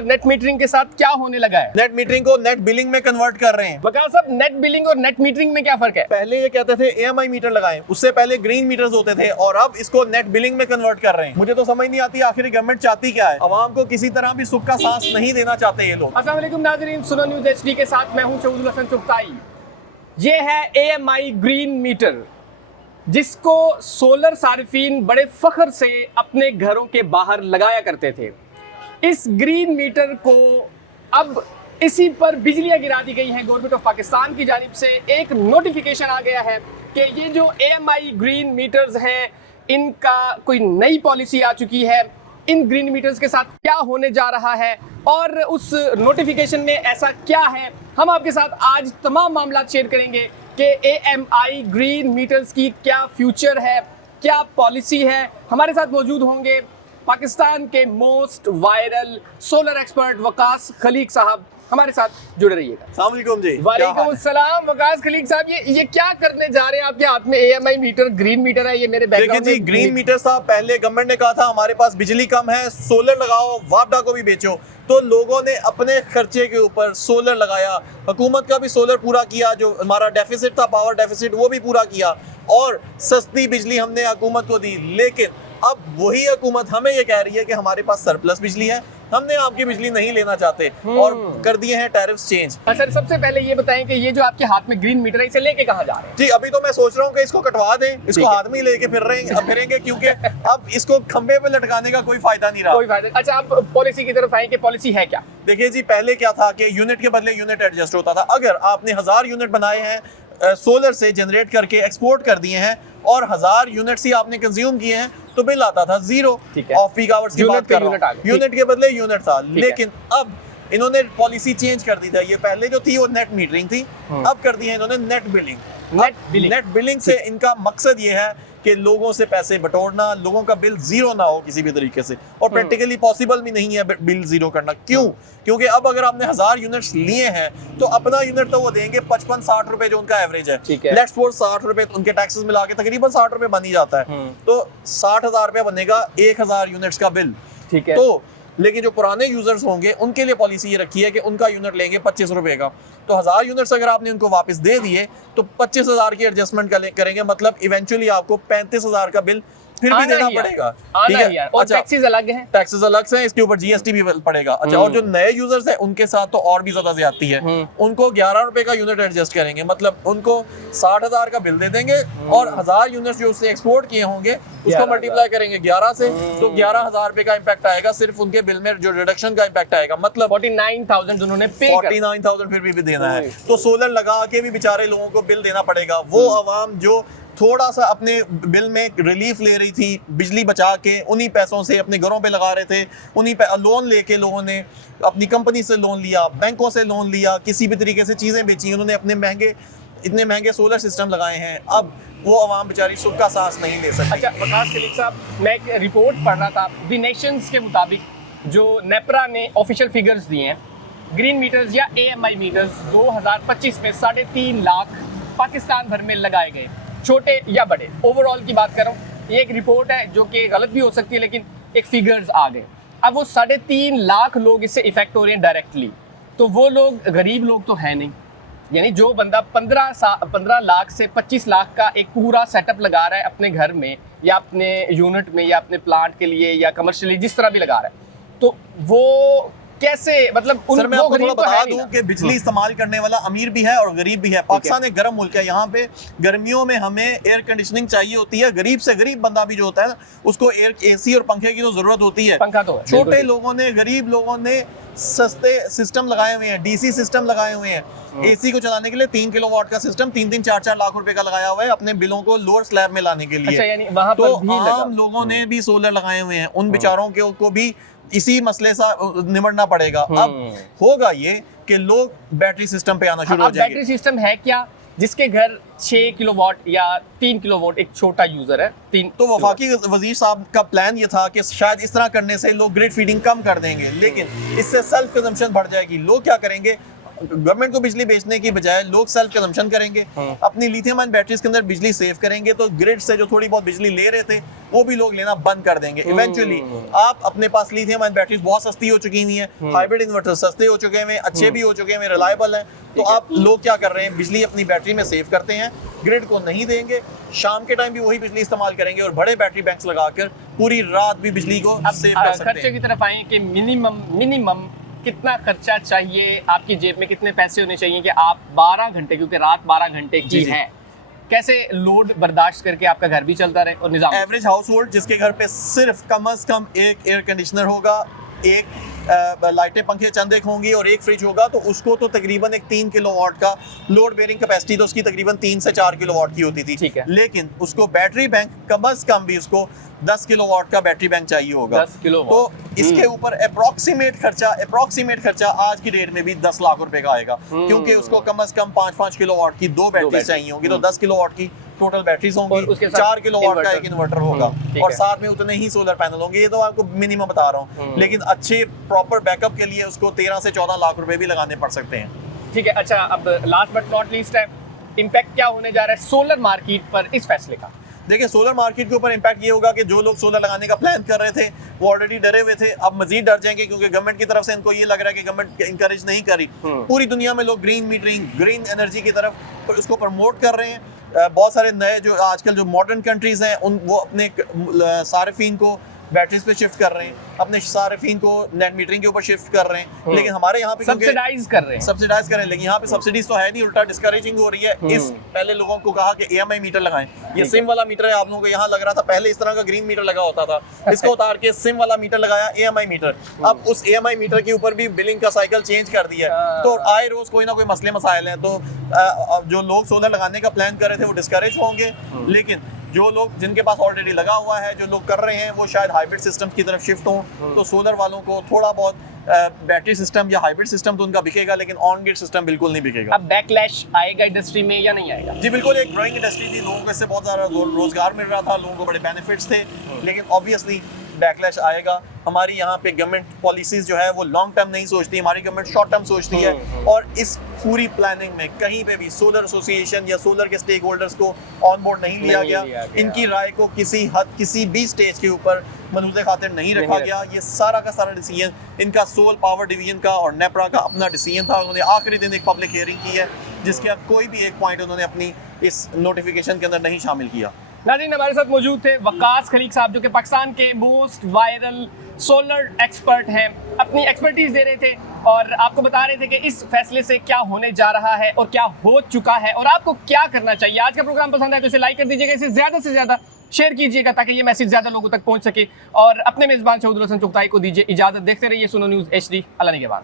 Sir net metering के साथ क्या होने लगा है? नेट मीटरिंग को नेट बिलिंग में कन्वर्ट कर रहे हैं। वकास साहब, नेट बिलिंग और नेट मीटरिंग में क्या फर्क है? पहले ये कहते थे AMI मीटर लगाएं, उससे पहले ग्रीन मीटर्स होते थे, और अब इसको नेट बिलिंग में कन्वर्ट कर रहे हैं। मुझे तो समझ नहीं आती आखिर गवर्नमेंट चाहती क्या है। आवाम को किसी तरह भी सुख का सांस नहीं देना चाहते ये लोग। अस्सलाम वालेकुम नाज़रीन, सुनो न्यूज़ HD के साथ मैं हूं शहीदुल हसन चुगताई। ये है AMI ग्रीन मीटर, जिसको सोलर सारिफीन बड़े फख्र से अपने घरों के बाहर लगाया करते थे। इस ग्रीन मीटर को अब इसी पर बिजलियां गिरा दी गई हैं। गवर्नमेंट ऑफ पाकिस्तान की जानिब से एक नोटिफिकेशन आ गया है कि ये जो AMI ग्रीन मीटर्स हैं, इनका कोई नई पॉलिसी आ चुकी है। इन ग्रीन मीटर्स के साथ क्या होने जा रहा है और उस नोटिफिकेशन में ऐसा क्या है, हम आपके साथ आज तमाम मामला शेयर करेंगे कि AMI ग्रीन मीटर्स की क्या फ्यूचर है, क्या पॉलिसी है। हमारे साथ मौजूद होंगे पाकिस्तान के most viral solar expert Waqas Khaleeq साहब, हमारे साथ जुड़े रहिएगा। अस्सलाम वालेकुम जी। वालेकुम अस्सलाम वकास खलीक साहब, ये क्या करने जा रहे हैं? आपके हाथ में AMI मीटर ग्रीन मीटर है, ये मेरे बैकग्राउंड देखिए जी, ग्रीन मीटर साहब, पहले गवर्नमेंट ने कहा था हमारे पास बिजली कम है, सोलर लगाओ, वापडा को भी बेचो। तो लोगों ने अपने खर्चे के ऊपर सोलर लगाया। हुकूमत का भी सोलर पूरा किया, जो हमारा डेफिसिट था, पावर डेफिसिट, वो भी पूरा किया, और सस्ती बिजली हमने हुकूमत को दी। लेकिन अब वही हुकूमत हमें ये कह रही है कि हमारे पास सरप्लस बिजली है, हमने आपकी बिजली नहीं लेना चाहते, और कर दिए हैं टैरिफ्स चेंज। सर सबसे पहले ये बताएं कि ये जो आपके हाथ में ग्रीन मीटर है, इसे लेके कहाँ जा रहे हैं? जी, अभी तो मैं सोच रहा हूँ कि इसको कटवा दें, इसको हाथ में ही लेके फिरेंगे, क्योंकि अब इसको खंबे पे लटकाने का कोई फायदा नहीं रहा। कोई फायदा। अच्छा, आप पॉलिसी की तरफ आए कि पॉलिसी है क्या? देखिए जी, पहले क्या था कि यूनिट के बदले यूनिट एडजस्ट होता था। अगर आपने 1000 यूनिट बनाए हैं, सोलर से जनरेट करके एक्सपोर्ट कर दिए हैं, और 1000 यूनिट्स ही आपने कंज्यूम किए हैं, तो बिल आता था 0 ऑफ पीक आवर्स की बात कर रहा हूं। यूनिट के बदले यूनिट था। लेकिन अब इन्होंने पॉलिसी चेंज कर दी था। ये पहले जो थी वो नेट मीटरिंग थी, अब कर दी है इन्होंने नेट बिलिंग। नेट बिलिंग से इनका मकसद ये है कि लोगों से पैसे बटोरना, लोगों का बिल जीरो ना हो किसी भी तरीके से, और प्रैक्टिकली पॉसिबल भी नहीं है बिल जीरो करना। क्यों? क्योंकि अब अगर आपने 1000 यूनिट्स लिए हैं, तो अपना यूनिट तो वो देंगे 55-60 रुपए, जो उनका एवरेज है। लेट्स सपोज 60 रुपए, उनके टैक्सेस मिला के तकरीबन 60 रुपए बन ही जाता है। तो 60,000 रुपए बनेगा 1000 यूनिट्स का बिल। ठीक है। तो लेकिन जो पुराने यूजर्स होंगे, उनके लिए पॉलिसी ये रखी है कि उनका यूनिट लेंगे 25 रुपए का। तो 1000 यूनिट्स अगर आपने उनको वापस दे दिए, तो 25,000 की एडजस्टमेंट करेंगे, मतलब इवेंचुअली आपको 35,000 का बिल फिर भी देना पड़ेगा। ठीक है। और टैक्सेस अलग हैं। टैक्सेस अलग से, इसके ऊपर GST भी पड़ेगा। अच्छा, और जो नए यूजर्स हैं उनके साथ तो और भी ज्यादा ज्यादती है। उनको 11 रुपए का यूनिट एडजस्ट करेंगे, मतलब उनको 60,000 का बिल दे देंगे, और 1000 यूनिट्स जो उससे एक्सपोर्ट किए होंगे उसको मल्टीप्लाई करेंगे 11 से, तो 11,000 रुपए का इम्पैक्ट आएगा सिर्फ उनके बिल में। जो रिडक्शन का इम्पैक्ट आएगा, मतलब 49,000 उन्होंने पे 49,000 फिर भी देना है। तो सोलर लगा के भी बेचारे लोगों को बिल देना पड़ेगा। वो आवाम जो थोड़ा सा अपने बिल में रिलीफ ले रही थी, बिजली बचा के, उन्हीं पैसों से अपने घरों पे लगा रहे थे, उन्हीं पे लोन लेके लोगों ने अपनी कंपनी से लोन लिया, बैंकों से लोन लिया, किसी भी तरीके से चीज़ें बेची, उन्होंने अपने इतने महंगे सोलर सिस्टम लगाए हैं। अब वो आवाम बेचारी सुख का सांस नहीं ले सकती। अच्छा वकास खलीक साहब, मैं एक रिपोर्ट पढ़ रहा था, द नेशंस के मुताबिक जो नेपरा ने ऑफिशियल फिगर्स दिए हैं, ग्रीन मीटर्स या AMI मीटर्स 2025 में 3.5 लाख पाकिस्तान भर में लगाए गए, छोटे या बड़े। ओवरऑल की बात करूं, ये एक रिपोर्ट है जो कि गलत भी हो सकती है, लेकिन एक फिगर्स आ गए। अब वो 3.5 लाख लोग इससे इफेक्ट हो रहे हैं डायरेक्टली, तो वो लोग गरीब लोग तो है नहीं। यानी जो बंदा 15 लाख से 25 लाख का एक पूरा सेटअप लगा रहा है अपने घर में, या अपने यूनिट में, या अपने प्लांट के लिए, या कमर्शियली जिस तरह भी लगा रहा है, तो वो कैसे, मतलब सर मैं आपको थोड़ा बता दूं कि बिजली इस्तेमाल करने वाला अमीर भी है और गरीब भी है। पाकिस्तान एक गर्म मुल्क है, यहाँ पे गर्मियों में हमें एयर कंडीशनिंग चाहिए होती है। गरीब से गरीब बंदा भी जो होता है ना, उसको AC और पंखे की तो जरूरत होती है। पंखा तो छोटे लोगों ने, गरीब लोगों ने सस्ते सिस्टम लगाए हुए हैं, DC सिस्टम लगाए हुए हैं। AC को चलाने के लिए 3 किलोवाट का सिस्टम 3-3, 4-4 लाख रुपए का लगाया हुआ है अपने बिलों को लोअर स्लैब में लाने के लिए। अच्छा, यानी वहां पर भी आम लोगों ने भी सोलर लगाए हुए हैं, उन बेचारों को भी इसी मसले से निपटना पड़ेगा। अब होगा ये कि लोग बैटरी सिस्टम पे आना शुरू हो जाएंगे। बैटरी सिस्टम है क्या? जिसके घर 6 किलोवाट या 3 किलोवाट, एक छोटा यूजर है 3, तो वफाकी वजीर साहब का प्लान ये था कि शायद इस तरह करने से लोग ग्रिड फीडिंग कम कर देंगे, लेकिन इससे सेल्फ कंजम्पशन बढ़ जाएगी। लोग क्या करेंगे, गवर्नमेंट को बिजली बेचने की बजाय लोग सेल्फ कंजम्पशन करेंगे, अपनी लिथियम आयन बैटरीज के अंदर बिजली सेव करेंगे, तो ग्रिड से जो थोड़ी बहुत बिजली ले रहे थे वो भी लोग लेना बंद कर देंगे। इवेंचुअली आप अपने पास लिथियम आयन बैटरीज बहुत सस्ती हो चुकी हुई हैं, हाइब्रिड इन्वर्टर सस्ते हो चुके हैं, अच्छे भी हो चुके हैं, रिलायबल हैं, तो आप लोग क्या कर रहे हैं, बिजली अपनी बैटरी में सेव करते हैं, ग्रिड को नहीं देंगे, शाम के टाइम भी वही बिजली इस्तेमाल करेंगे और बड़े बैटरी बैंक्स लगाकर पूरी रात भी बिजली को सेव कर सकते हैं। खर्चे की तरफ आए कि मिनिमम कितना खर्चा चाहिए, आपकी जेब में कितने पैसे होने चाहिए कि आप 12 घंटे, क्योंकि रात 12 घंटे की है, कैसे लोड बर्दाश्त करके आपका घर भी चलता रहे और निजाम। एवरेज हाउस होल्ड जिसके घर पे सिर्फ कम से कम एक एयर कंडीशनर होगा, एक लाइटें पंखे चंद एक होंगी और एक फ्रिज होगा, तो उसको तो तकरीबन एक 3 किलोवाट का लोड बेयरिंग कैपेसिटी तो उसकी तकरीबन 3 से 4 किलोवाट की होती थी। ठीक है। लेकिन उसको बैटरी बैंक कम से कम भी उसको 10 किलोवाट का बैटरी बैंक चाहिए होगा। 10 किलोवाट। तो इसके ऊपर अप्रोक्सीमेट खर्चा आज की डेट में भी 10 लाख रुपए का आएगा, क्योंकि उसको कम से कम 5-5 किलोवाट की 2 बैटरी चाहिए होंगी, तो 10 किलोवाट की टोटल बैटरीज होंगी, 4 किलोवाट का एक इन्वर्टर होगा और साथ में उतने ही सोलर पैनल होंगे। ये तो आपको मिनिमम बता रहा हूँ, लेकिन अच्छे प्रॉपर बैकअप के लिए उसको 13 से 14 लाख रुपए भी लगाने पड़ सकते हैं। ठीक है। अच्छा, अब लास्ट बट नॉट लीस्ट है, इम्पैक्ट क्या होने जा रहा है सोलर मार्केट पर इस फैसले का? देखिए, सोलर मार्केट के ऊपर इम्पैक्ट ये होगा कि जो लोग सोलर लगाने का प्लान कर रहे थे वो ऑलरेडी डरे हुए थे, अब मजीद डर जाएंगे, क्योंकि गवर्नमेंट की तरफ से इनको ये लग रहा है कि गवर्नमेंट इंकरेज नहीं कर रही। पूरी दुनिया में लोग ग्रीन मीटरिंग, ग्रीन एनर्जी की तरफ उसको प्रमोट कर रहे हैं। बहुत सारे नए जो आजकल जो मॉडर्न कंट्रीज हैं वो अपने सार्फिन को बैटरीज पे शिफ्ट कर रहे हैं, अपने सार्फिन को नेट मीटरिंग के ऊपर शिफ्ट कर रहे हैं, लेकिन हमारे यहाँ पे सब्सिडाइज कर रहे हैं, लेकिन यहाँ पे सब्सिडीज तो है नहीं, उल्टा डिस्करेजिंग हो रही है। इस पहले लोगों को कहा कि EMI मीटर लगाएं, ये सिम वाला मीटर है, आप लोगों को यहाँ लग रहा था पहले इस तरह का ग्रीन मीटर लगा होता था, इसको उतार के सिम वाला मीटर लगाया, EMI मीटर। अब उस EMI मीटर के ऊपर भी बिलिंग का साइकिल चेंज कर दिया, तो आए रोज कोई ना कोई मसले मसाइल हैं। तो जो लोग सोलर लगाने का प्लान कर रहे थे वो डिस्करेज होंगे, लेकिन जो लोग जिनके पास ऑलरेडी लगा हुआ है, जो लोग कर रहे हैं, वो शायद हाइब्रिड सिस्टम की तरफ शिफ्ट हों, तो सोलर वालों को थोड़ा बहुत बैटरी सिस्टम या हाइब्रिड सिस्टम तो उनका बिकेगा, लेकिन ऑन ग्रिड सिस्टम बिल्कुल नहीं बिकेगा। अब बैकलैश आएगा इंडस्ट्री में या नहीं आएगा? जी बिल्कुल, एक ग्रोइंग इंडस्ट्री थी, लोगों को इससे बहुत ज़्यादा रोजगार मिल रहा था, लोगों को बड़े बेनिफिट्स थे, लेकिन ऑब्वियसली बैकलैश आएगा। हमारी यहाँ पे गवर्नमेंट पॉलिसीज जो है वो लॉन्ग टर्म नहीं सोचती, हमारी गवर्नमेंट शॉर्ट टर्म सोचती है, और इस पूरी प्लानिंग में कहीं पे भी सोलर एसोसिएशन या सोलर के स्टेक होल्डर्स को ऑन बोर्ड नहीं लिया गया। इनकी राय को किसी भी स्टेज के ऊपर मनुज़े खातिर नहीं रखा गया। ये सारा का सारा डिसीजन इनका सोल पावर डिवीजन का और नेपरा का अपना डिसीजन था। उन्होंने आखिरी दिन एक पब्लिक हियरिंग की है, जिसके अब कोई भी एक पॉइंट उन्होंने अपनी इस नोटिफिकेशन के अंदर नहीं शामिल किया। नाज़रीन, हमारे साथ मौजूद थे वकास खलीक साहब, जो कि पाकिस्तान के मोस्ट वायरल सोलर एक्सपर्ट हैं, अपनी एक्सपर्टीज दे रहे थे और आपको बता रहे थे कि इस फैसले से क्या होने जा रहा है और क्या हो चुका है और आपको क्या करना चाहिए। आज का प्रोग्राम पसंद है तो इसे लाइक कर दीजिएगा, इसे ज़्यादा से ज़्यादा शेयर कीजिएगा ताकि ये मैसेज ज़्यादा लोगों तक पहुंच सके, और अपने मेज़बान शहीदुल हसन चुगताई को दीजिए इजाज़त। देखते रहिए सुनो न्यूज़ HD। अल्लाह निगहबान।